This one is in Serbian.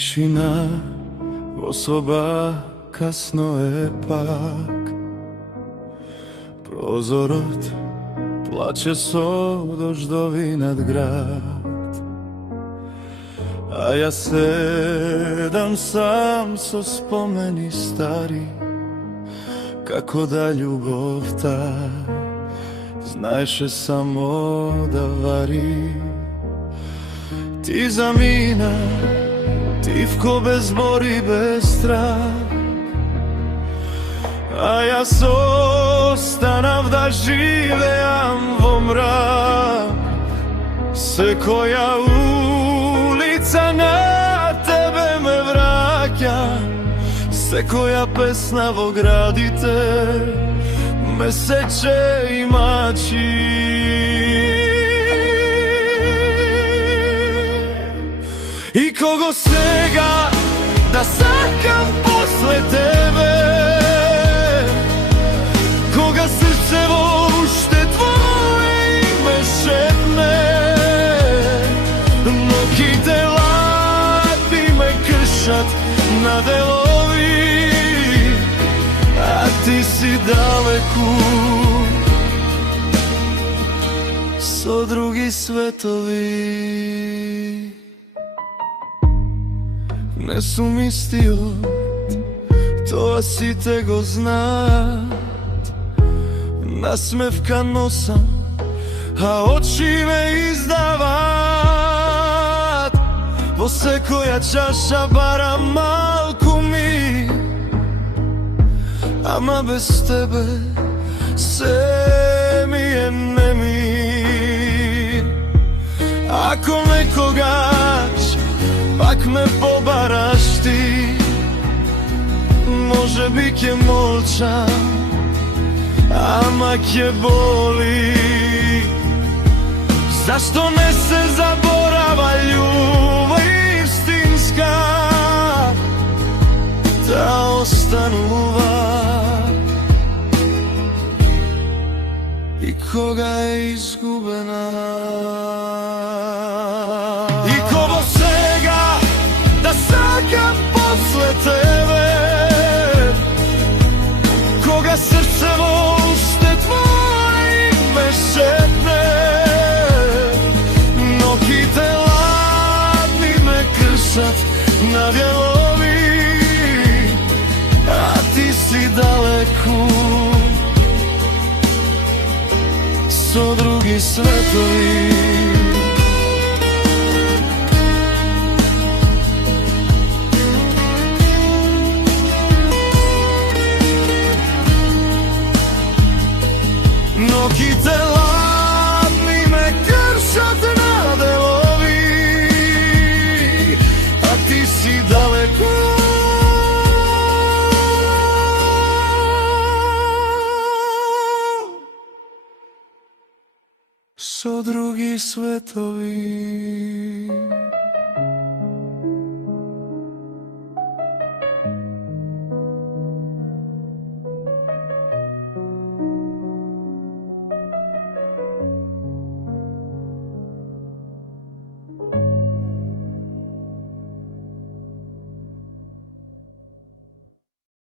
Tišina osoba kasno je pak. Prozorot plače so doždovi nad grad, a ja sedam sam so spomeni stari, kako da ljubov ta znajše samo da vari. Ti zamina, tivko bez bori, bez strah, a ja zostanav da živeam vo mrak. Se koja ulica na tebe me vraća, se koja pesna vo gradite me seče i mači. I kogo svega da sakam posle tebe, koga srce vošte tvoje ime šepne, noki te ladni me kršat na delovi, a ti si daleku so drugi svetovi. Ne sum istio, to si tego znat, nasmevka nosam, a oči me izdavat. Vo se koja čaša bara malku mi, ama bez tebe sve mi je nemir. Ako nekogač pak me pobaraš ti, može bit je molčan, amak je boli. Zašto ne se zaborava ljubav istinska, da ostanuva. I koga je izgubena, i kogo svega da sakam posle tebe, koga srce vošte tvoje ime šepne, noki te ladni me kršat na dijelovi, a ti si daleku so drugi svetovi. Noki te ladni me kršat na delovi, a ti si daleko so drugi svetovi.